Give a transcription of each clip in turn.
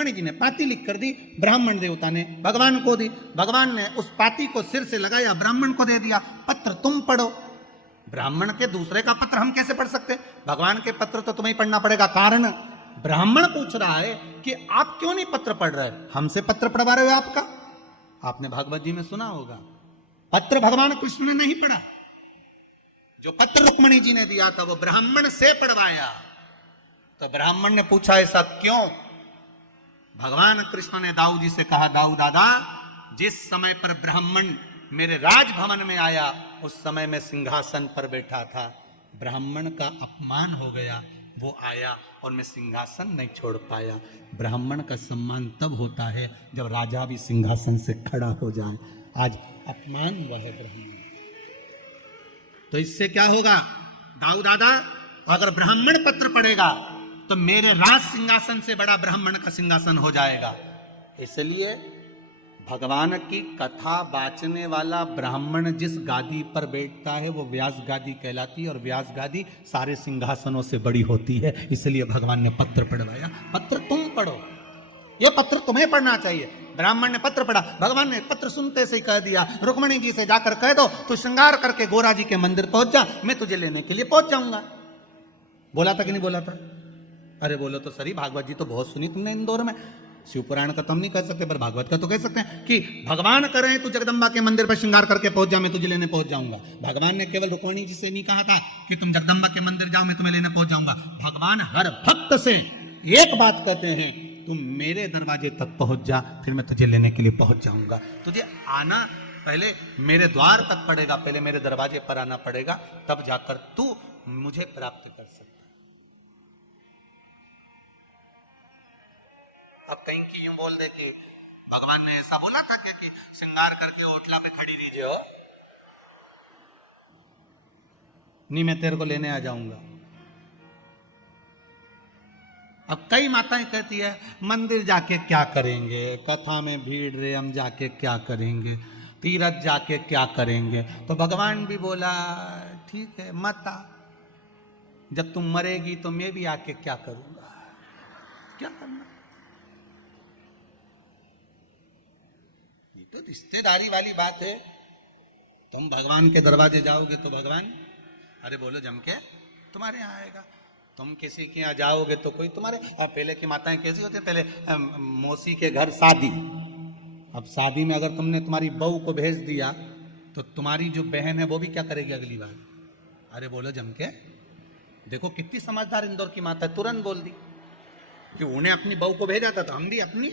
मणि जी ने पाती लिख कर दी, ब्राह्मण देवता ने भगवान को दी, भगवान ने उस पाती को सिर से लगाया, ब्राह्मण को दे दिया, पत्र तुम पढ़ो। ब्राह्मण के दूसरे का पत्र हम कैसे पढ़ सकते? भगवान के पत्र तो तुम्हें पढ़ना पड़ेगा। कारण ब्राह्मण पूछ रहा है कि आप क्यों नहीं पत्र पढ़ रहे, हमसे पत्र पढ़वा रहे हो आपका। आपने भागवत जी में सुना होगा, पत्र भगवान कृष्ण ने नहीं पढ़ा, जो पत्र रुक्मणी जी ने दिया था वो ब्राह्मण से पढ़वाया। तो ब्राह्मण ने पूछा ऐसा क्यों? भगवान कृष्ण ने दाऊ जी से कहा, दाऊ दादा, जिस समय पर ब्राह्मण मेरे राजभवन में आया उस समय मैं सिंहासन पर बैठा था, ब्राह्मण का अपमान हो गया, वो आया और मैं सिंहासन नहीं छोड़ पाया। ब्राह्मण का सम्मान तब होता है जब राजा भी सिंहासन से खड़ा हो जाए। आज अपमान हुआ है ब्राह्मण। तो इससे क्या होगा दाऊ दादा, अगर ब्राह्मण पत्र पढ़ेगा तो मेरे राज सिंहासन से बड़ा ब्राह्मण का सिंहासन हो जाएगा। इसलिए भगवान की कथा बाचने वाला ब्राह्मण जिस गादी पर बैठता है वो व्यास गादी कहलाती है, और व्यास गादी सारे सिंहासनों से बड़ी होती है। इसलिए भगवान ने पत्र पढ़वाया, पत्र तुम पढ़ो, ये पत्र तुम्हें पढ़ना चाहिए। ब्राह्मण ने पत्र पढ़ा, भगवान ने पत्र सुनते से ही कह दिया, रुक्मणी जी से जाकर कह दो तू श्रृंगार करके गोरा जी के मंदिर पहुंच जा, मैं तुझे लेने के लिए पहुंच जाऊंगा। बोला था कि नहीं बोला था? अरे बोलो तो सही, भागवत जी तो बहुत सुनी तुमने इंदौर में। शिव पुराण का तो हम नहीं कह सकते, पर भागवत का तो कह सकते हैं कि भगवान करें तू जगदम्बा के मंदिर पर श्रृंगार करके पहुंच जा, मैं तुझे लेने पहुंच जाऊंगा। भगवान ने केवल रुक्मणी जी से नहीं कहा था कि तुम जगदम्बा के मंदिर जाओ, मैं तुम्हें लेने पहुंच जाऊंगा। भगवान हर भक्त से एक बात कहते हैं, तुम मेरे दरवाजे तक पहुंच जा, फिर मैं तुझे लेने के लिए पहुंच जाऊंगा। तुझे आना पहले मेरे द्वार तक पड़ेगा, पहले मेरे दरवाजे पर आना पड़ेगा, तब जाकर तू मुझे प्राप्त कर सकता। अब कहीं की यूं बोल दे कि भगवान ने ऐसा बोला था क्या कि श्रृंगार करके ओटला पे खड़ी रहिए हो, नहीं मैं तेरे को लेने आ जाऊंगा। अब कई माताएं कहती है मंदिर जाके क्या करेंगे, कथा में भीड़ रे, हम जाके क्या करेंगे, तीरथ जाके क्या करेंगे। तो भगवान भी बोला ठीक है मत आ, जब तुम मरेगी तो मैं भी आके क्या करूंगा, क्या करना। तो रिश्तेदारी वाली बात है। तुम भगवान के दरवाजे जाओगे तो भगवान अरे बोलो जम के तुम्हारे यहाँ आएगा। तुम किसी के यहाँ जाओगे तो कोई तुम्हारे, पहले की माताएं कैसी होती है, पहले मौसी के घर शादी, अब शादी में अगर तुमने तुम्हारी बहू को भेज दिया तो तुम्हारी जो बहन है वो भी क्या करेगी अगली बार, अरे बोलो जम के। देखो कितनी समझदार इंदौर की माता है, तुरंत बोल दी कि उन्हें अपनी बहू को भेजा था तो हम भी अपनी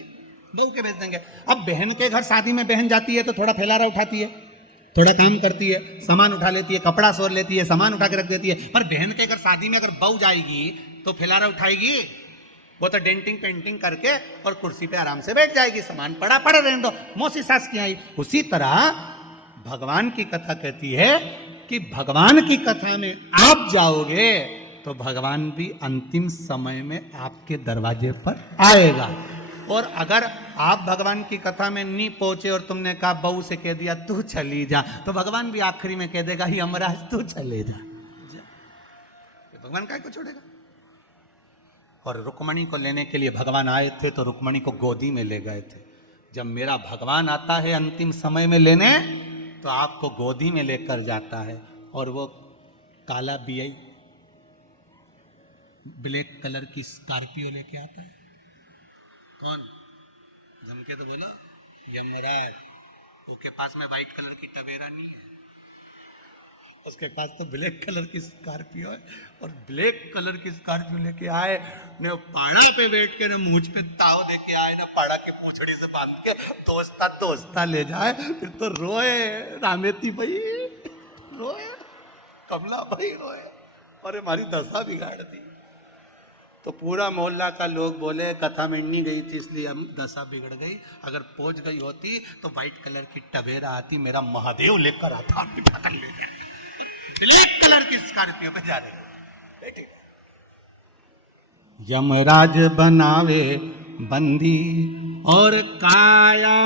बहू के भेज देंगे। अब बहन के घर शादी में बहन जाती है तो थोड़ा फैलारा उठाती है, थोड़ा काम करती है, सामान उठा लेती है, कपड़ा सोर लेती है, सामान उठा के रख देती है। पर बहन के घर शादी में अगर बहू जाएगी तो फैलारा उठाएगी? वो तो डेंटिंग पेंटिंग करके और कुर्सी पे आराम से बैठ जाएगी, सामान पड़ा पड़ा रहने दो, मौसी सास की आई। उसी तरह भगवान की कथा कहती है कि भगवान की कथा में आप जाओगे तो भगवान भी अंतिम समय में आपके दरवाजे पर आएगा। और अगर आप भगवान की कथा में नहीं पहुंचे और तुमने कहा बहू से कह दिया तू चली जा, तो भगवान भी आखिरी में कह देगा यमराज तू चले जा, भगवान काय को छोड़ेगा। और रुक्मणी को लेने के लिए भगवान आए थे तो रुक्मणी को गोदी में ले गए थे। जब मेरा भगवान आता है अंतिम समय में लेने तो आपको गोदी में लेकर जाता है, और वो काला बीआई ब्लैक कलर की स्कॉर्पियो लेके आता है। कौन? धमके तो बोला यमराज। उसके पास में व्हाइट कलर की टवेरा नहीं है, उसके पास तो ब्लैक कलर की स्कॉर्पियो है। और ब्लैक कलर की स्कॉर्पियो लेके आए, ने पाड़ा पे बैठ के ना मुझ पे ताव देके आए, ना पाड़ा के पूछड़ी से बांध के दोस्ता दोस्ता ले जाए। फिर तो रोए रामेती भाई, रोए कमला भाई, रोए और हमारी दशा बिगाड़ दी। तो पूरा मोहल्ला का लोग बोले कथा में नहीं गई थी इसलिए हम दशा बिगड़ गई, अगर पहुंच गई होती तो व्हाइट कलर की टवेरा आती, मेरा महादेव लेकर आता, ब्लैक कलर की स्कॉर्पियो पे जा रहे। यमराज बनावे बंदी और काया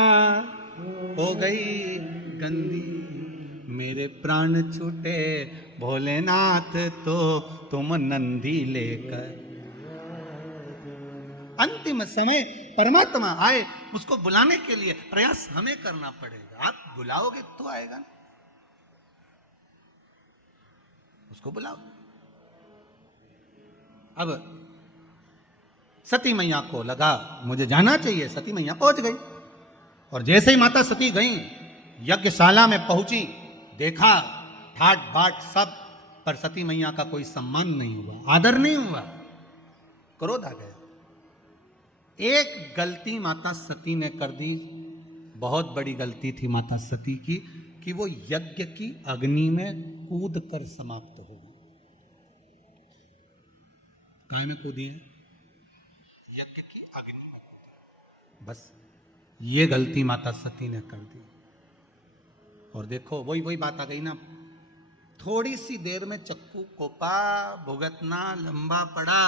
हो गई गंदी, मेरे प्राण छूटे भोलेनाथ तो तुम नंदी लेकर। अंतिम समय परमात्मा आए उसको बुलाने के लिए प्रयास हमें करना पड़ेगा। आप बुलाओगे तो आएगा ना, उसको बुलाओ। अब सती मैया को लगा मुझे जाना चाहिए, सती मैया पहुंच गई और जैसे ही माता सती गई यज्ञशाला में पहुंची, देखा ठाट बाट सब, पर सती मैया का कोई सम्मान नहीं हुआ, आदर नहीं हुआ, क्रोध आ गया। एक गलती माता सती ने कर दी, बहुत बड़ी गलती थी माता सती की, कि वो यज्ञ की अग्नि में कूद कर समाप्त हो गई। कहाँ में कूदी है? यज्ञ की अग्नि में कूदी। बस ये गलती माता सती ने कर दी। और देखो वही बात आ गई ना, थोड़ी सी देर में चक्कू कोपा, भुगतना लंबा पड़ा,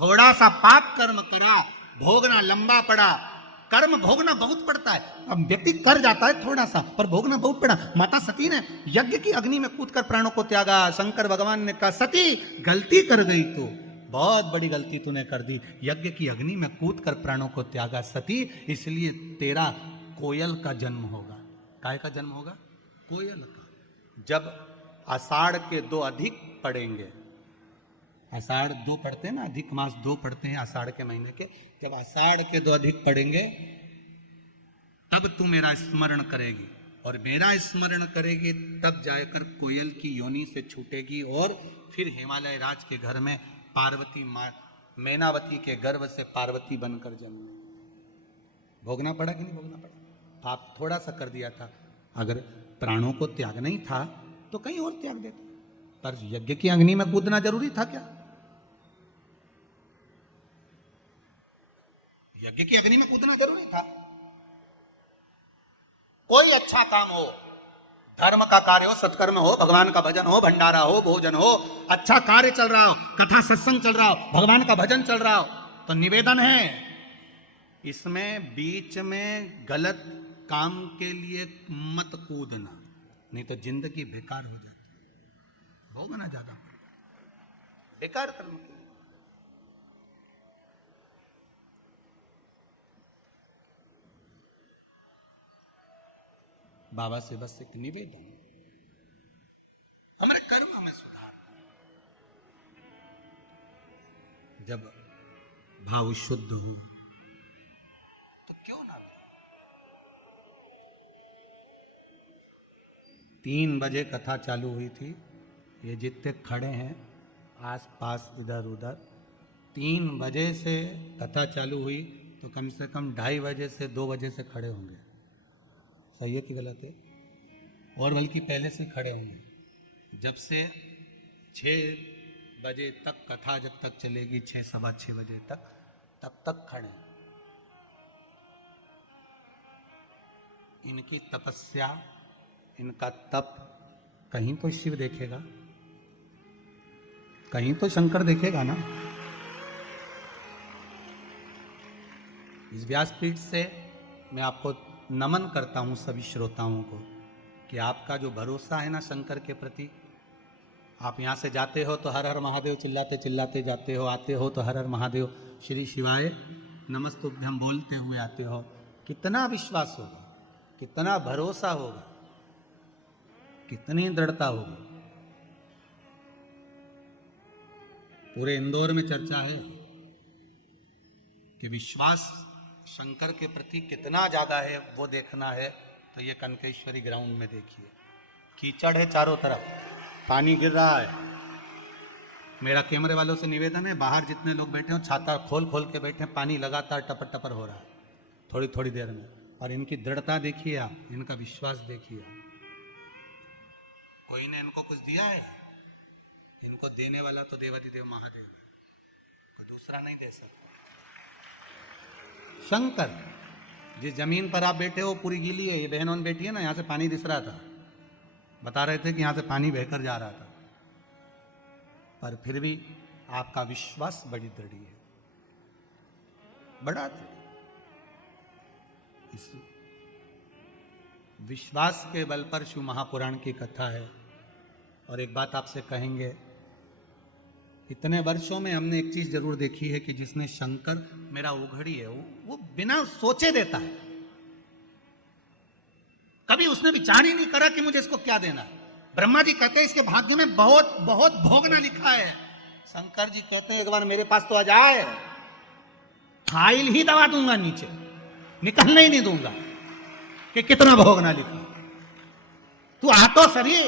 थोड़ा सा पाप कर्म करा, भोगना लंबा पड़ा। कर्म भोगना बहुत पड़ता है, अब व्यक्ति कर जाता है थोड़ा सा, पर भोगना बहुत पड़ा। माता सती ने यज्ञ की अग्नि में कूदकर प्राणों को त्यागा। शंकर भगवान ने कहा सती गलती कर गई, तो बहुत बड़ी गलती तूने कर दी, यज्ञ की अग्नि में कूदकर प्राणों को त्यागा सती, इसलिए तेरा कोयल का जन्म होगा। काय का जन्म होगा? कोयल का। जब आषाढ़ के 2 अधिक पड़ेंगे, आषाढ़ 2 पढ़ते हैं ना, अधिक मास 2 पढ़ते हैं आषाढ़ के महीने के, जब आषाढ़ के 2 अधिक पड़ेंगे तब तू मेरा स्मरण करेगी, और मेरा स्मरण करेगी तब जाकर कोयल की योनि से छूटेगी और फिर हिमालय राज के घर में पार्वती माँ मैनावती के गर्भ से पार्वती बनकर जन्मेगी। भोगना पड़ा कि नहीं भोगना पड़ा? पाप थोड़ा सा कर दिया था, अगर प्राणों को त्यागना ही था तो कहीं और त्याग देता, पर यज्ञ की अग्नि में कूदना जरूरी था क्या? यज्ञ की अग्नि में कूदना जरूरी था। कोई अच्छा काम हो, धर्म का कार्य हो, सत्कर्म हो, भगवान का भजन हो, भंडारा हो, भोजन हो, अच्छा कार्य चल रहा हो, कथा सत्संग चल रहा हो, भगवान का भजन चल रहा हो, तो निवेदन है इसमें बीच में गलत काम के लिए मत कूदना, नहीं तो जिंदगी बेकार हो जाती है, भोगना ज्यादा पड़ेगा बेकार कर्म के लिए। बाबा से बस एक निवेदन, हमारे कर्म में सुधार। जब भाव शुद्ध हो तो क्यों ना। 3 बजे कथा चालू हुई थी, ये जितने खड़े हैं आस पास इधर उधर, 3 बजे से कथा चालू हुई तो कम से कम 2:30 बजे से 2 बजे से खड़े होंगे। सही है कि गलत है? और बल्कि पहले से खड़े होंगे। जब से 6 बजे तक कथा जब तक चलेगी, 6 सवा 6 बजे तक, तब तक खड़े। इनकी तपस्या, इनका तप कहीं तो शिव देखेगा, कहीं तो शंकर देखेगा ना। इस व्यासपीठ से मैं आपको नमन करता हूं सभी श्रोताओं को कि आपका जो भरोसा है ना शंकर के प्रति, आप यहाँ से जाते हो तो हर हर महादेव चिल्लाते चिल्लाते जाते हो, आते हो तो हर हर महादेव श्री शिवाय नमस्तुभ्यम बोलते हुए आते हो। कितना विश्वास होगा, कितना भरोसा होगा, कितनी दृढ़ता होगी। पूरे इंदौर में चर्चा है कि विश्वास शंकर के प्रति कितना ज्यादा है, वो देखना है तो ये कनकेश्वरी ग्राउंड में देखिए। कीचड़ है चारों तरफ, पानी गिर रहा है। मेरा कैमरे वालों से निवेदन है, बाहर जितने लोग बैठे हो छाता खोल खोल के बैठे, पानी लगातार टपर टपर हो रहा है थोड़ी थोड़ी देर में। और इनकी दृढ़ता देखिए आप, इनका विश्वास देखिए। कोई ने इनको कुछ दिया है? इनको देने वाला तो देवाधिदेव महादेव है, कोई दूसरा नहीं दे सकता। शंकर, जिस जमीन पर आप बैठे हो पूरी गीली है, ये बहन बैठी है ना, यहां से पानी दिस रहा था, बता रहे थे कि यहां से पानी बहकर जा रहा था, पर फिर भी आपका विश्वास बड़ी दृढ़ है, बड़ा दृढ़। इस विश्वास के बल पर शिव महापुराण की कथा है। और एक बात आपसे कहेंगे, इतने वर्षों में हमने एक चीज जरूर देखी है कि जिसने शंकर मेरा उघड़ी है वो बिना सोचे देता है। कभी उसने विचार ही नहीं करा कि मुझे इसको क्या देना है। ब्रह्मा जी कहते हैं इसके भाग्य में बहुत बहुत भोगना लिखा है। शंकर जी कहते हैं एक बार मेरे पास तो आ जाए, फाइल ही दबा दूंगा नीचे, निकलने ही नहीं दूंगा कि कितना भोगना लिखा। तू आ तो सही।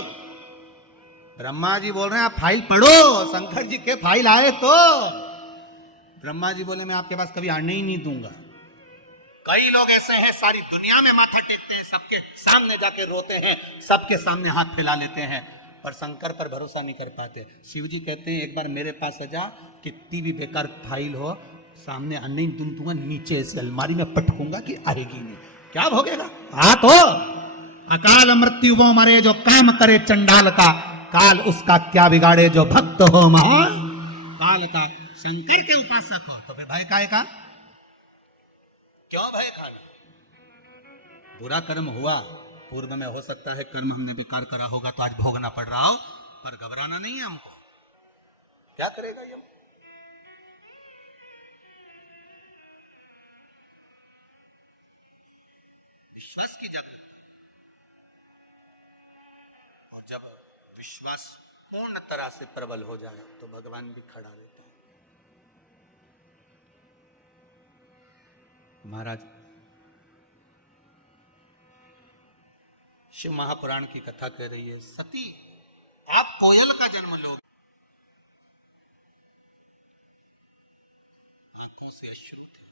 ब्रह्मा जी बोल रहे हैं आप फाइल पढ़ो। शंकर जी के फाइल आए तो ब्रह्मा जी बोले मैं आपके पास कभी आने ही नहीं दूंगा। कई लोग ऐसे हैं सारी दुनिया में माथा टेकते हैं, सबके सामने जाके रोते हैं, सबके सामने हाथ फैला लेते हैं, पर शंकर पर भरोसा नहीं कर पाते। शिव जी कहते हैं एक बार मेरे पास आ जा, कितनी भी बेकार फाइल हो सामने आने ही दूंगा, नीचे ऐसे अलमारी में पटकूंगा कि आएगी नहीं। क्या भोगेगा? आ तो अकाल मृत्यु वो मरे जो काम करे चंडाल का, काल उसका क्या बिगाड़े जो भक्त हो महान काल का। शंकर के उपासक हो तो फिर भय काहे का? क्यों भय खाना? बुरा कर्म हुआ पूर्व में, हो सकता है कर्म हमने बेकार करा होगा तो आज भोगना पड़ रहा हो, पर घबराना नहीं है हमको। क्या करेगा ये? विश्वास की जगह, और जब विश्वास पूर्ण तरह से प्रबल हो जाए तो भगवान भी खड़ा रहता है। महाराज शिव महापुराण की कथा कह रही है, सती आप कोयल का जन्म लो। आंखों से अश्रु थे,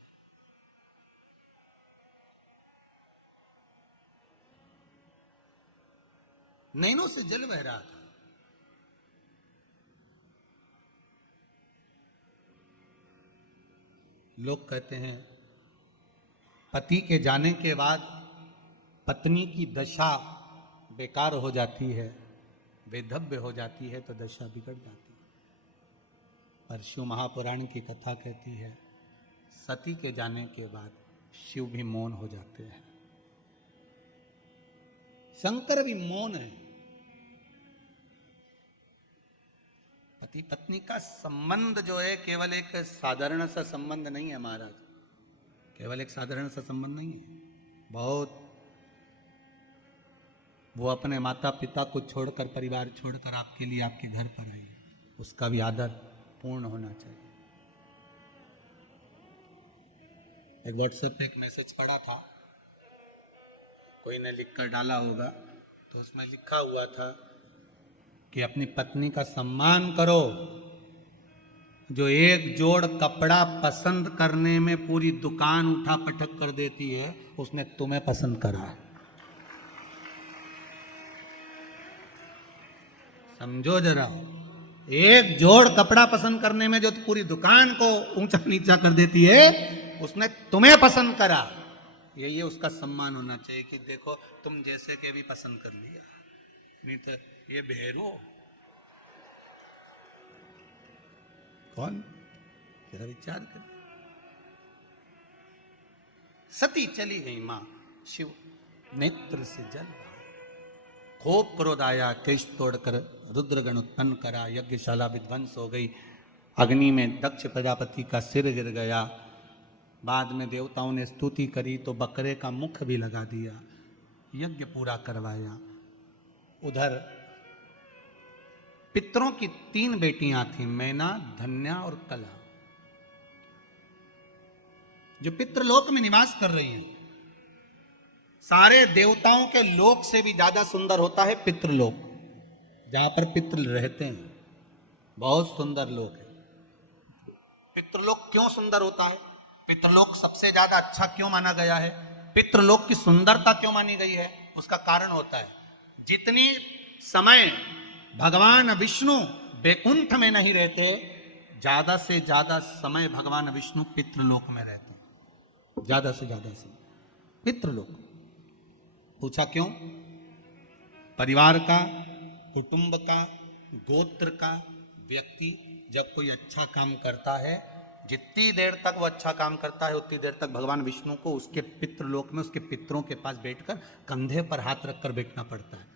नैनों से जल बह रहा था। लोग कहते हैं पति के जाने के बाद पत्नी की दशा बेकार हो जाती है, वेधव्य हो जाती है तो दशा बिगड़ जाती है। पर शिव महापुराण की कथा कहती है सती के जाने के बाद शिव भी मौन हो जाते हैं, शंकर भी मौन है। पति पत्नी का संबंध जो है केवल एक साधारण सा संबंध नहीं है महाराज, केवल एक साधारण सा संबंध नहीं है। बहुत वो अपने माता पिता को छोड़कर, परिवार छोड़कर आपके लिए आपके घर पर आई, उसका भी आदर पूर्ण होना चाहिए। एक व्हाट्सएप पे एक मैसेज पड़ा था, कोई ने लिखकर डाला होगा, तो उसमें लिखा हुआ था कि अपनी पत्नी का सम्मान करो, जो एक जोड़ कपड़ा पसंद करने में पूरी दुकान उठा पटक कर देती है, उसने तुम्हें पसंद करा है। समझो जरा, एक जोड़ कपड़ा पसंद करने में जो पूरी दुकान को ऊंचा नीचा कर देती है, उसने तुम्हें पसंद करा। यही उसका सम्मान होना चाहिए कि देखो तुम जैसे के भी पसंद कर लिया, नहीं तो ये भेरू कौन, जरा विचार कर। सती चली गई मां, शिव नेत्र से जल, खूब क्रोध आया, केश तोड़कर रुद्रगण उत्पन्न करा, यज्ञशाला विध्वंस हो गई, अग्नि में दक्ष प्रजापति का सिर गिर गया। बाद में देवताओं ने स्तुति करी तो बकरे का मुख भी लगा दिया, यज्ञ पूरा करवाया। उधर पितरों की 3 बेटियां थीं, मैना, धन्या और कला, जो पितृलोक में निवास कर रही हैं। सारे देवताओं के लोक से भी ज्यादा सुंदर होता है पितृलोक, जहां पर पितृ रहते हैं, बहुत सुंदर लोक है। पितृलोक क्यों सुंदर होता है? पितृलोक सबसे ज्यादा अच्छा क्यों माना गया है? पितृलोक की सुंदरता क्यों मानी गई है? उसका कारण होता है, जितनी समय भगवान विष्णु बैकुंठ में नहीं रहते, ज्यादा से ज्यादा समय भगवान विष्णु पितृलोक में रहते हैं, ज्यादा से ज्यादा समय पितृलोक। पूछा क्यों? परिवार का, कुटुंब का, गोत्र का व्यक्ति जब कोई अच्छा काम करता है, जितनी देर तक वो अच्छा काम करता है उतनी देर तक भगवान विष्णु को उसके पितृलोक में, उसके पितरों के पास बैठकर कंधे पर हाथ रखकर बैठना पड़ता है।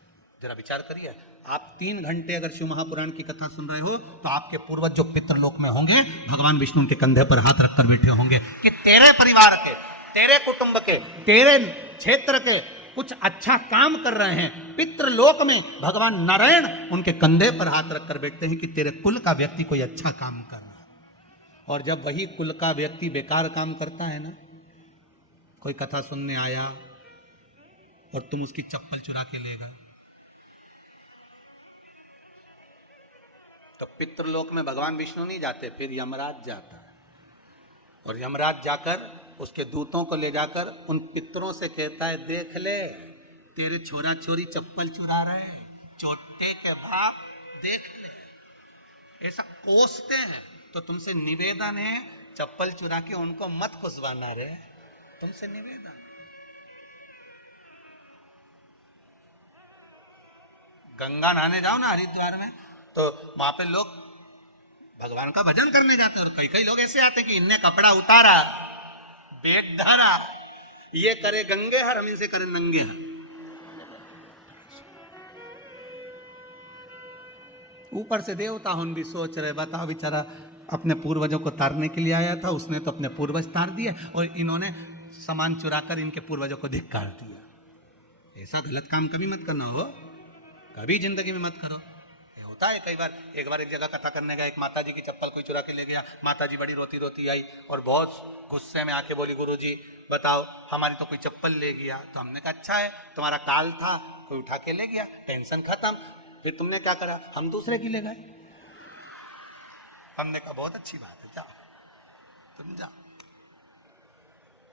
जरा विचार करिए, आप 3 घंटे अगर शिव महापुराण की कथा सुन रहे हो तो आपके पूर्वज जो पितृलोक में होंगे भगवान विष्णु के कंधे पर हाथ रखकर बैठे होंगे कि तेरे परिवार के, तेरे कुटुंब के, तेरे क्षेत्र के कुछ अच्छा काम कर रहे हैं। पितृलोक में भगवान नारायण उनके कंधे पर हाथ रखकर बैठते हैं कि तेरे कुल का व्यक्ति कोई अच्छा काम कर रहा है। और जब वही कुल का व्यक्ति बेकार काम करता है ना, कोई कथा सुनने आया और तुम उसकी चप्पल चुरा के ले गए, तो पितृलोक में भगवान विष्णु नहीं जाते, फिर यमराज जाता है। और यमराज जाकर उसके दूतों को ले जाकर उन पितरों से कहता है, देख ले तेरे छोरा छोरी चप्पल चुरा रहे, चोटे के बाप देख ले। ऐसा कोसते हैं। तो तुमसे निवेदन है, चप्पल चुरा के उनको मत खुशवाना रे, तुमसे निवेदन। गंगा नहाने जाओ ना हरिद्वार में, तो वहां पे लोग भगवान का भजन करने जाते हैं और कई कई लोग ऐसे आते हैं कि इनने कपड़ा उतारा, बेट धरा, ये करे गंगे हर, हम इनसे करें नंगे हर। ऊपर से देवता हुन भी सोच रहे, बताओ बेचारा अपने पूर्वजों को तारने के लिए आया था, उसने तो अपने पूर्वज तार दिए और इन्होंने सामान चुराकर इनके पूर्वजों को धिक्कार दिया। ऐसा गलत काम कभी मत करना हो, कभी जिंदगी में मत करो। होता है कई बार। एक बार एक जगह कथा करने गया, एक माता जी की चप्पल कोई चुरा के ले गया। माता जी बड़ी रोती रोती आई और बहुत गुस्से में आके बोली, गुरुजी बताओ हमारी तो कोई चप्पल ले गया। तो हमने कहा अच्छा है, तुम्हारा काल था, कोई उठा के ले गया, टेंशन खत्म। फिर तुमने क्या करा, हम दूसरे की ले गए। हमने कहा बहुत अच्छी बात है, जाओ तुम जाओ।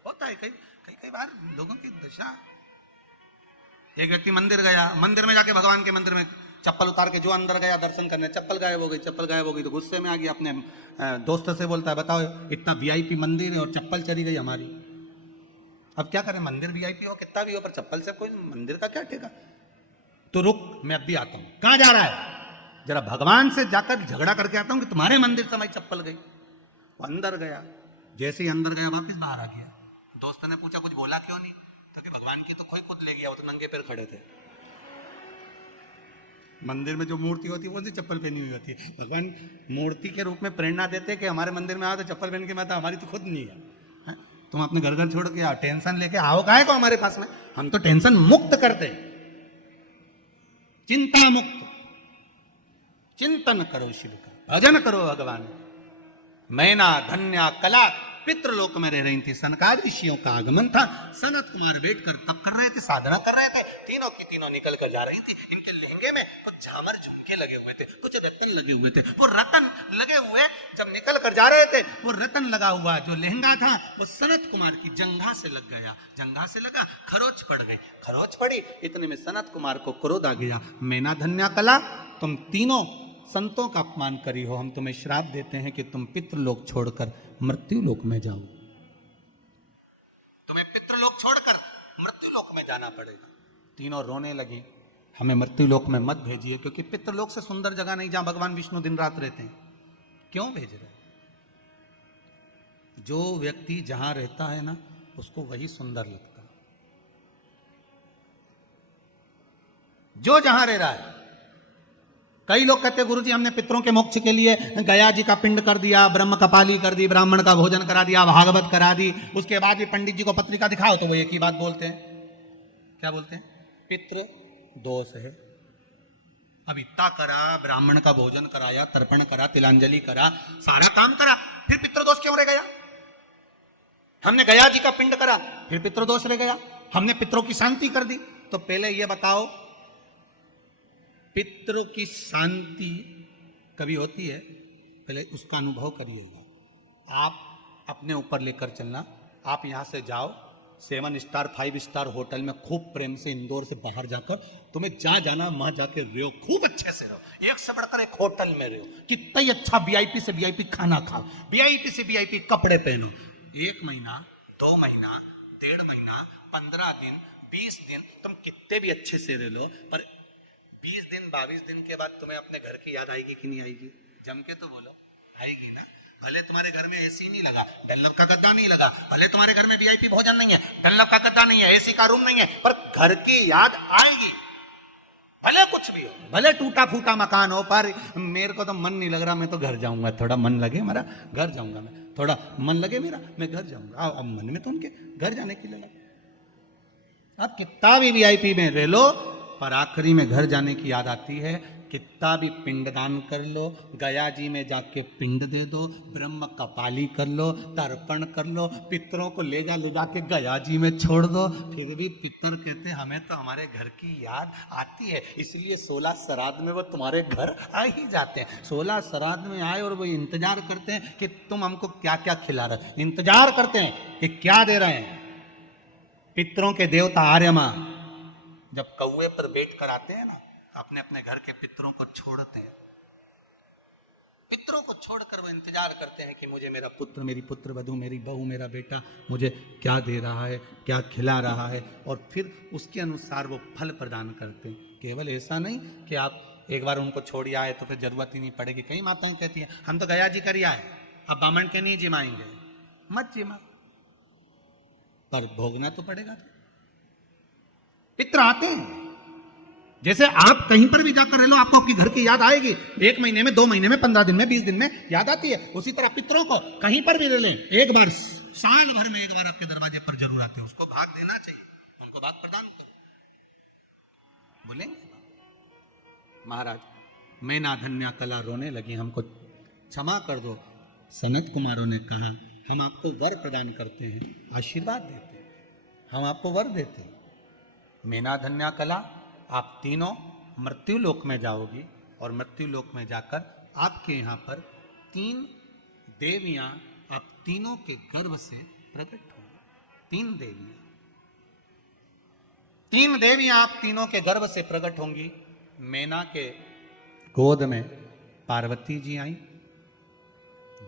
होता है कई कई कई बार लोगों की दशा। एक व्यक्ति मंदिर गया, मंदिर में जाके भगवान के मंदिर में चप्पल उतार के जो अंदर गया दर्शन करने, चप्पल गायब हो गई, चप्पल गायब हो गई। तो गुस्से में आ गया, अपने दोस्त से बोलता है, बताओ इतना वीआईपी मंदिर है और चप्पल चली गई हमारी, अब क्या करें। मंदिर वीआईपी हो कितना भी हो, पर चप्पल से कोई मंदिर का क्या ठेका। तो रुक, मैं अब भी आता हूं। कहां जा रहा है, जरा भगवान से जाकर झगड़ा करके आता हूं कि तुम्हारे मंदिर से हमारी चप्पल गई। वो अंदर गया, जैसे ही अंदर गया वापिस बाहर आ गया। दोस्त ने पूछा कुछ बोला क्यों नहीं, तो कि भगवान की तो कोई खुद ले गया, वो तो नंगे पैर खड़े थे। मंदिर में जो मूर्ति होती है वो सी चप्पल पहनी हुई होती है। भगवान मूर्ति के रूप में प्रेरणा देते कि हमारे मंदिर में आओ तो चप्पल पहन के मैं, हमारी तो खुद नहीं है। तुम अपने घर घर छोड़ के आओ, टेंशन लेके आओ काहे को हमारे पास में। हम तो टेंशन मुक्त करते, चिंता मुक्त। चिंतन करो शिव का, भजन करो भगवान। मैना धन्या कला पितृलोक में रह रही थी। सनकादि ऋषियों का आगमन था। सनत कुमार बैठकर तप कर रहे थे, साधना कर रहे थे। तीनों की तीनों निकल कर जा रही थी। इनके लहंगे में कुछ झामर झुमके लगे हुए थे, कुछ रतन लगे हुए थे। वो रतन लगे हुए जब निकल कर जा रहे थे, वो रतन लगा हुआ जो लहंगा था वो सनत कुमार की जंघा से लग गया। जंघा से लगा, खरोच पड़ गई। खरोच पड़ी, इतने में सनत कुमार को क्रोध आ गया। मैना धन्या कला, तुम तीनों संतों का अपमान करी हो, हम तुम्हें श्राप देते हैं कि तुम पितृलोक छोड़कर मृत्युलोक में जाओ। तुम्हें पितृलोक छोड़कर मृत्युलोक में जाना पड़ेगा। तीनों रोने लगी, हमें मृत्युलोक में मत भेजिए, क्योंकि पितृलोक से सुंदर जगह नहीं जहां भगवान विष्णु दिन रात रहते हैं। क्यों भेज रहे? जो व्यक्ति जहां रहता है ना, उसको वही सुंदर लगता है। जो जहां रह रहा है। कई लोग कहते हैं गुरुजी हमने पितरों के मोक्ष के लिए गया जी का पिंड कर दिया, ब्रह्म कपाली कर दी, ब्राह्मण का भोजन करा दिया, भागवत करा दी, उसके बाद भी पंडित जी को पत्रिका दिखाओ तो वो एक ही बात बोलते हैं। क्या बोलते हैं? पितृ दोष है। अब इतना करा, ब्राह्मण का भोजन कराया, तर्पण करा, तिलांजलि करा, सारा काम करा, फिर पितृदोष क्यों रह गया? हमने गया जी का पिंड करा, फिर पितृदोष रह गया। हमने पितरों की शांति कर दी। तो पहले यह बताओ, पितरों की शांति कभी होती है? पहले उसका अनुभव करिएगा। आप अपने ऊपर लेकर चलना। आप यहां से जाओ 7 स्टार 5 स्टार होटल में, खूब प्रेम से इंदौर से बाहर जाकर तुम्हें जहां जाना वहां जाके रहो, खूब अच्छे से रहो, एक से बढ़कर एक होटल में रहो, कितना ही अच्छा वीआईपी से वीआईपी खाना खाओ, वीआईपी से वीआईपी कपड़े पहनो। 1 महीना, 2 महीना, 1.5 महीना, 15 दिन, 20 दिन तुम कितने भी अच्छे से रह लो, पर 20 दिन 22 दिन के बाद तुम्हें अपने घर की याद आएगी कि नहीं आएगी? जम के तो बोलो, आएगी ना। भले तुम्हारे घर में एसी नहीं लगा, डनलप का गद्दा नहीं लगा, भले तुम्हारे घर में वीआईपी भोजन नहीं है, डनलप का गद्दा नहीं है, एसी का रूम नहीं है, पर घर की याद आएगी। भले कुछ भी हो, भले टूटा फूटा मकान हो, पर मेरे को तो मन नहीं लग रहा, मैं तो घर जाऊंगा। थोड़ा मन लगे मेरा, घर जाऊंगा मैं। थोड़ा मन लगे मेरा, मैं घर जाऊंगा। अब मन में तो उनके घर जाने के लिए लगा। आप कितना भी वीआईपी में रह लो, पर आखिरी में घर जाने की याद आती है। कितना भी पिंडदान कर लो, गया जी में जाके पिंड दे दो, ब्रह्म कपाली कर लो, तर्पण कर लो, पितरों को ले जाके गया जी में छोड़ दो, फिर भी पितर कहते हमें तो हमारे घर की याद आती है। इसलिए 16 श्राद्ध में वो तुम्हारे घर आ ही जाते हैं। 16 श्राद्ध में आए और वो इंतजार करते हैं कि तुम हमको क्या क्या खिला रहे, इंतजार करते हैं कि क्या दे रहे हैं। पितरों के देवता आर्यमा जब कौए पर बैठ कर आते हैं ना, अपने अपने घर के पितरों को छोड़ते हैं। पितरों को छोड़कर वो इंतजार करते हैं कि मुझे मेरा पुत्र, मेरी पुत्र वधू, मेरी बहू, मेरा बेटा मुझे क्या दे रहा है, क्या खिला रहा है, और फिर उसके अनुसार वो फल प्रदान करते हैं। केवल ऐसा नहीं कि आप एक बार उनको छोड़ आए तो फिर जरूरत ही नहीं पड़ेगी। कई माताएं कहती हैं हम तो गया जी कर आए, अब बामन के नहीं जिमाएंगे। मत जिमा, पर भोगना तो पड़ेगा। पितर आते हैं, जैसे आप कहीं पर भी जाकर रह लो, आपको आपकी घर की याद आएगी। 1 महीने में, 2 महीने में, 15 दिन में, 20 दिन में याद आती है। उसी तरह पितरों को कहीं पर भी रह लें, एक बार साल भर में एक बार आपके दरवाजे पर जरूर आते हैं। उसको भाग देना चाहिए, उनको भाग प्रदान करो। बोलेंगे महाराज मैं ना धन्या कला रोने लगी, हमको क्षमा कर दो। सनत कुमारों ने कहा हम आपको वर प्रदान करते हैं, आशीर्वाद देते हैं, हम आपको वर देते हैं। मेना धन्या कला, आप तीनों मृत्यु लोक में जाओगी, और मृत्यु लोक में जाकर आपके यहाँ पर 3 देवियां आप तीनों के गर्भ से प्रकट होंगी। 3 देवियां, 3 देवियां आप तीनों के गर्भ से प्रकट होंगी। मेना के गोद में पार्वती जी आई,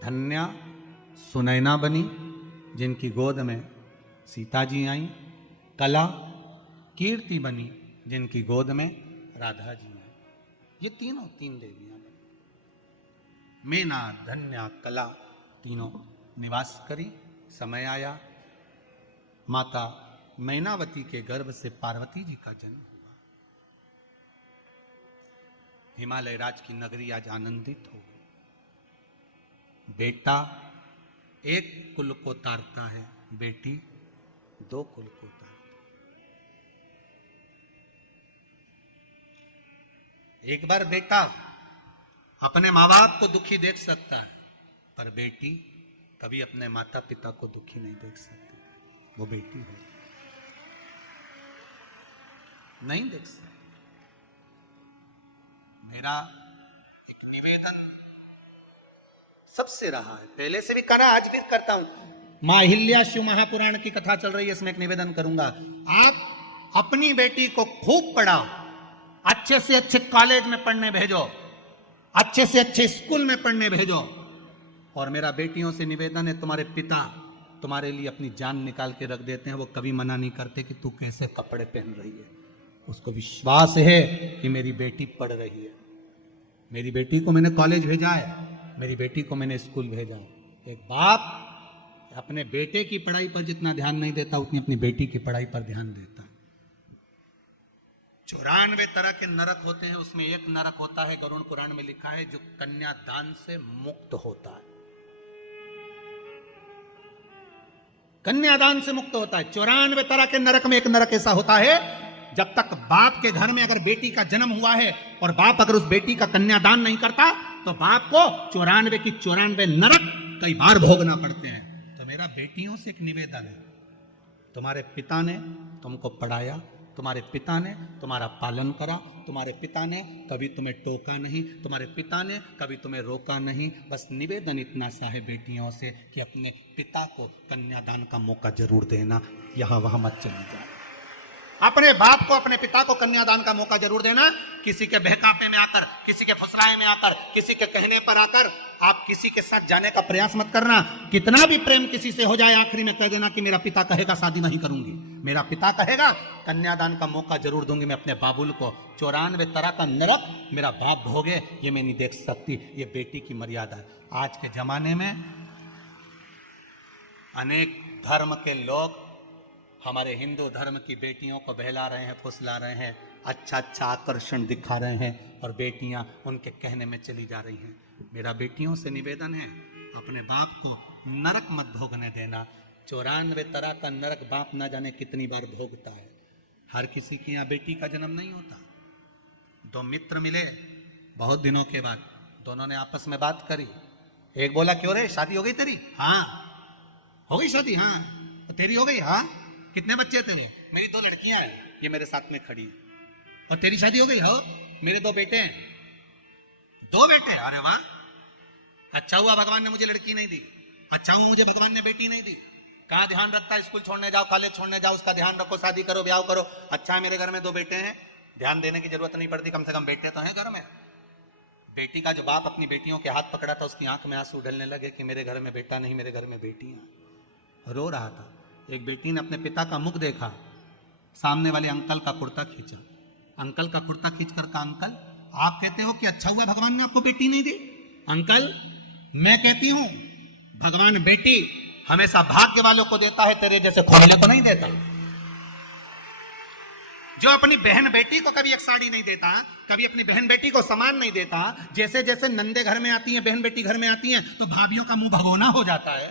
धन्या सुनैना बनी जिनकी गोद में सीता जी आई, कला कीर्ति बनी जिनकी गोद में राधा जी आई। ये तीनों 3 देवियां बनी। मेना धन्या कला तीनों निवास करी। समय आया, माता मैनावती के गर्भ से पार्वती जी का जन्म हुआ। हिमालय राज की नगरी आज आनंदित हो गई। बेटा 1 कुल को तारता है, बेटी 2 कुल को तारती। एक बार बेटा अपने माँ बाप को दुखी देख सकता है, पर बेटी कभी अपने माता पिता को दुखी नहीं देख सकती। वो बेटी हो नहीं देख सकती। मेरा एक निवेदन सबसे रहा है, पहले से भी करा, आज भी करता हूं। मां अहिल्या शिव महापुराण की कथा चल रही है, इसमें एक निवेदन करूंगा। आप अपनी बेटी को खूब पढ़ाओ, अच्छे से अच्छे कॉलेज में पढ़ने भेजो, अच्छे से अच्छे स्कूल में पढ़ने भेजो। और मेरा बेटियों से निवेदन है, तुम्हारे पिता तुम्हारे लिए अपनी जान निकाल के रख देते हैं, वो कभी मना नहीं करते कि तू कैसे कपड़े पहन रही है। उसको विश्वास है कि मेरी बेटी पढ़ रही है, मेरी बेटी को मैंने कॉलेज भेजा है, मेरी बेटी को मैंने स्कूल भेजा है। एक बाप अपने बेटे की पढ़ाई पर जितना ध्यान नहीं देता, उतनी अपनी बेटी की पढ़ाई पर ध्यान देता है। 94 तरह के नरक होते हैं, उसमें एक नरक होता है, गरुड़ पुराण में लिखा है, जो कन्यादान से मुक्त होता है। कन्यादान से मुक्त होता है। 94 तरह के नरक में एक नरक ऐसा होता है, जब तक बाप के घर में अगर बेटी का जन्म हुआ है और बाप अगर उस बेटी का कन्यादान नहीं करता, तो बाप को 94 की 94 नरक कई बार भोगना पड़ते हैं। तो मेरा बेटियों से एक निवेदन है, तुम्हारे पिता ने तुमको पढ़ाया, तुम्हारे पिता ने तुम्हारा पालन करा, तुम्हारे पिता ने कभी तुम्हें टोका नहीं, तुम्हारे पिता ने कभी तुम्हें रोका नहीं। बस निवेदन इतना सा है बेटियों से कि अपने पिता को कन्यादान का मौका जरूर देना, यहां वहां मत चली जाए। अपने बाप को, अपने पिता को कन्यादान का मौका जरूर देना। किसी के बहकावे में आकर, किसी के फुसलाए में आकर, किसी के कहने पर आकर आप किसी के साथ जाने का प्रयास मत करना। कितना भी प्रेम किसी से हो जाए, आखिरी में कह देना कि मेरा पिता कहेगा शादी नहीं करूंगी, मेरा पिता कहेगा कन्यादान का मौका जरूर दूंगी मैं अपने बाबुल को। 94 तरह का नरक मेरा बाप भोगे, ये मैं नहीं देख सकती। ये बेटी की मर्यादा। आज के जमाने में अनेक धर्म के लोग हमारे हिंदू धर्म की बेटियों को बहला रहे हैं, फुसला रहे हैं। अच्छा अच्छा आकर्षण दिखा रहे हैं और बेटियां उनके कहने में चली जा रही हैं। मेरा बेटियों से निवेदन है, अपने बाप को नरक मत भोगने देना। 94 तरह का नरक बाप ना जाने कितनी बार भोगता है। हर किसी के यहाँ बेटी का जन्म नहीं होता। दो मित्र मिले बहुत दिनों के बाद, दोनों ने आपस में बात करी। एक बोला, क्यों रे, शादी हो गई तेरी? हाँ। हो गई शादी? हाँ। तो तेरी हो गई? हाँ। कितने बच्चे तेरे? मेरी 2 लड़कियां हैं, ये मेरे साथ में खड़ी। और तेरी शादी हो गई? हो, मेरे 2 बेटे हैं। 2 बेटे? अरे वाह, अच्छा हुआ भगवान ने मुझे लड़की नहीं दी, अच्छा हुआ मुझे भगवान ने बेटी नहीं दी। कहाँ ध्यान रखता है, स्कूल छोड़ने जाओ, कॉलेज छोड़ने जाओ, उसका ध्यान रखो, शादी करो, ब्याह करो। अच्छा है मेरे घर में 2 बेटे हैं, ध्यान देने की जरूरत नहीं पड़ती, कम से कम बेटे तो हैं घर में। बेटी का जो बाप अपनी बेटियों के हाथ पकड़ा था, उसकी आंख में आंसू ढलने लगे कि मेरे घर में बेटा नहीं, मेरे घर में बेटियां। रो रहा था। एक बेटी ने अपने पिता का मुख देखा, सामने वाले अंकल का कुर्ता खींचा। अंकल का कुर्ता खींचकर कहा, अंकल आप कहते हो कि अच्छा हुआ भगवान ने आपको बेटी नहीं दी? अंकल मैं कहती हूं भगवान बेटी हमेशा भाग्य वालों को देता है, तेरे जैसे खोलने को नहीं देता। जो अपनी बहन बेटी को कभी एक साड़ी नहीं देता, कभी अपनी बहन बेटी को सामान नहीं देता, जैसे जैसे नंदे घर में आती हैं, बहन बेटी घर में आती हैं, तो भाभियों का मुंह भगोना हो जाता है।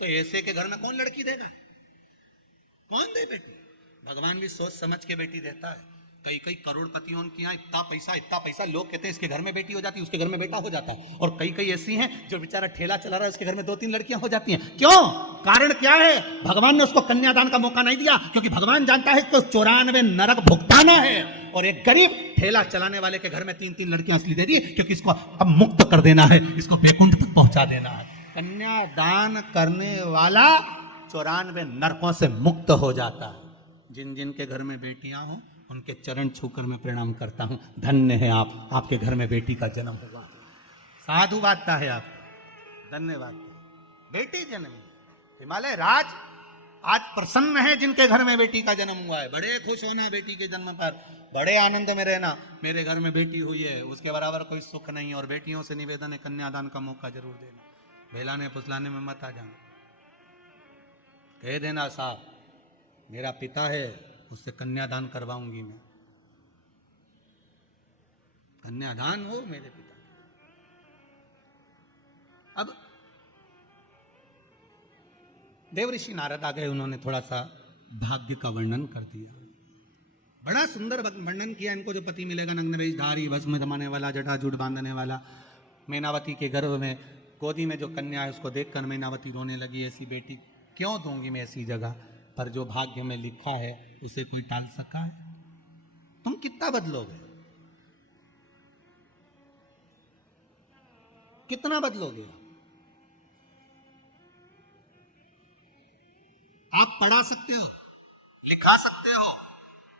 तो ऐसे के घर में कौन लड़की देगा? कौन दे बेटी? भगवान भी सोच समझ के बेटी देता है। कई कई करोड़पतियों के यहाँ इतना पैसा, लोग कहते हैं इसके घर में बेटी हो जाती है, उसके घर में बेटा हो जाता है। और कई कई ऐसी हैं जो बेचारा ठेला चला रहा है, उसके घर में 2-3 लड़कियां हो जाती हैं। क्यों? कारण क्या है? भगवान ने उसको कन्यादान का मौका नहीं दिया, क्योंकि भगवान जानता है कि 94 नरक भुगताना है। और एक गरीब ठेला चलाने वाले के घर में 3-3 लड़कियां असली दे दी, क्योंकि इसको अब मुक्त कर देना है, इसको बैकुंठ तक पहुंचा देना है। कन्यादान करने वाला 94 नरकों से मुक्त हो जाता है। जिन जिन के घर में बेटियां हो उनके चरण छूकर मैं प्रणाम करता हूं। धन्य है आप, आपके घर में बेटी का जन्म हुआ। साधु वादता है आप, धन्यवाद। बेटी जन्मी, हिमालय राज आज प्रसन्न है जिनके घर में बेटी का जन्म हुआ है। बड़े खुश होना बेटी के जन्म पर, बड़े आनंद में रहना। मेरे घर में बेटी हुई है, उसके बराबर कोई सुख नहीं। और बेटियों से निवेदन है, कन्यादान का मौका जरूर देना। बेलाने फुसलाने में मत आ जाना। कह देना साहब मेरा पिता है, उससे कन्यादान करवाऊंगी मैं। कन्यादान हो मेरे पिता। अब देवऋषि नारद आ गए, उन्होंने थोड़ा सा भाग्य का वर्णन कर दिया। बड़ा सुंदर वर्णन किया। इनको जो पति मिलेगा नग्न वेशधारी, भस्म जमाने वाला, जटाजूट बांधने वाला। मैनावती के गर्भ में गोदी में जो कन्या है उसको देखकर मैनावती रोने लगी, ऐसी बेटी क्यों दूंगी मैं ऐसी जगह पर? जो भाग्य में लिखा है उसे कोई टाल सका है? तुम कितना बदलोगे, कितना बदलोगे? आप पढ़ा सकते हो, लिखा सकते हो,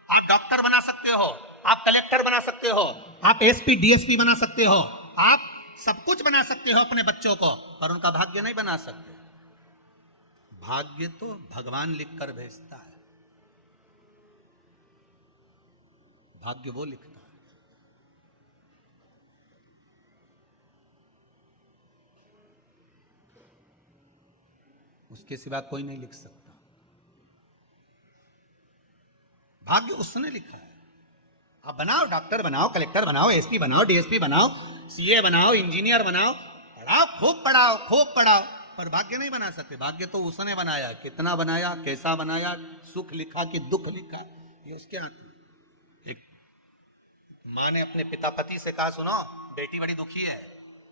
आप डॉक्टर बना सकते हो, आप कलेक्टर बना सकते हो, आप एसपी डीएसपी बना सकते हो, आप सब कुछ बना सकते हो अपने बच्चों को, पर उनका भाग्य नहीं बना सकते। भाग्य तो भगवान लिखकर भेजता है, भाग्य वो लिखता है। उसके सिवा कोई नहीं लिख सकता। भाग्य उसने लिखा है। आप बनाओ, डॉक्टर बनाओ, कलेक्टर बनाओ, एसपी बनाओ, डीएसपी बनाओ, सीए बनाओ, इंजीनियर बनाओ, पढ़ाओ, खूब पढ़ाओ, खूब पढ़ाओ, पर भाग्य नहीं बना सकते। भाग्य तो उसने बनाया। कितना बनाया, कैसा बनाया, सुख लिखा कि दुख लिखा, ये उसके हाथ में। एक माँ ने अपने पिता पति से कहा, सुनो बेटी बड़ी दुखी है,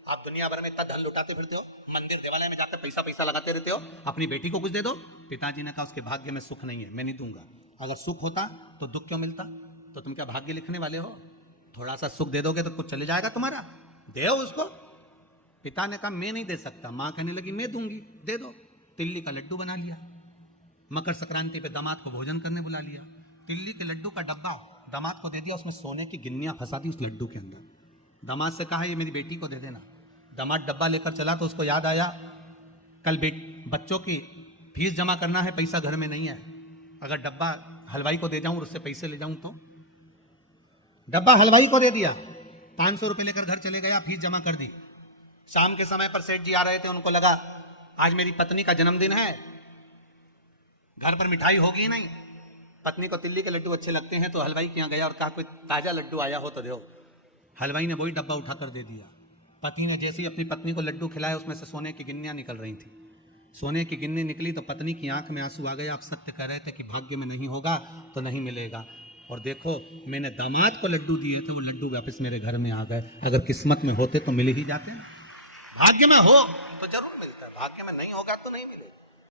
आप दुनिया भर में इतना धन लुटाते फिरते हो, मंदिर देवालय में जाते पैसा लगाते रहते हो, अपनी बेटी को कुछ दे दो। पिताजी ने कहा उसके भाग्य में सुख नहीं है, मैं नहीं दूंगा। अगर सुख होता तो दुख क्यों मिलता? तो तुम क्या भाग्य लिखने वाले हो? थोड़ा सा सुख दे दोगे तो कुछ चले जाएगा तुम्हारा, दे उसको। पिता ने कहा मैं नहीं दे सकता। माँ कहने लगी मैं दूंगी, दे दो। तिल्ली का लड्डू बना लिया, मकर संक्रांति पे दामाद को भोजन करने बुला लिया। तिल्ली के लड्डू का डब्बा दामाद को दे दिया, उसमें सोने की गिन्नियां फंसा दी उस लड्डू के अंदर। दामाद से कहा ये मेरी बेटी को दे देना। दामाद डब्बा लेकर चला तो उसको याद आया कल बच्चों की फीस जमा करना है, पैसा घर में नहीं है। अगर डब्बा हलवाई को दे जाऊं और उससे पैसे ले जाऊं तो? डब्बा हलवाई को दे दिया, 500 रुपए लेकर घर चले गया, फीस जमा कर दी। शाम के समय पर सेठ जी आ रहे थे, उनको लगा आज मेरी पत्नी का जन्मदिन है, घर पर मिठाई होगी नहीं। पत्नी को तिल्ली के लड्डू अच्छे लगते हैं तो हलवाई के यहाँ गया और कहा कोई ताजा लड्डू आया हो तो दो। हलवाई ने वही डब्बा उठाकर दे दिया। पति ने जैसे ही अपनी पत्नी को लड्डू खिलाया उसमें से सोने की गिन्नियां निकल रही थी। सोने की गिन्नी निकली तो पत्नी की आंख में आंसू आ गए। आप सत्य कह रहे थे कि भाग्य में नहीं होगा तो नहीं मिलेगा, और देखो मैंने दामाद को लड्डू दिए थे, वो लड्डू वापस मेरे घर में आ गए। अगर किस्मत में होते तो मिल ही जाते। भाग्य में हो तो जरूर मिलता है, भाग्य में नहीं होगा तो नहीं मिलेगा।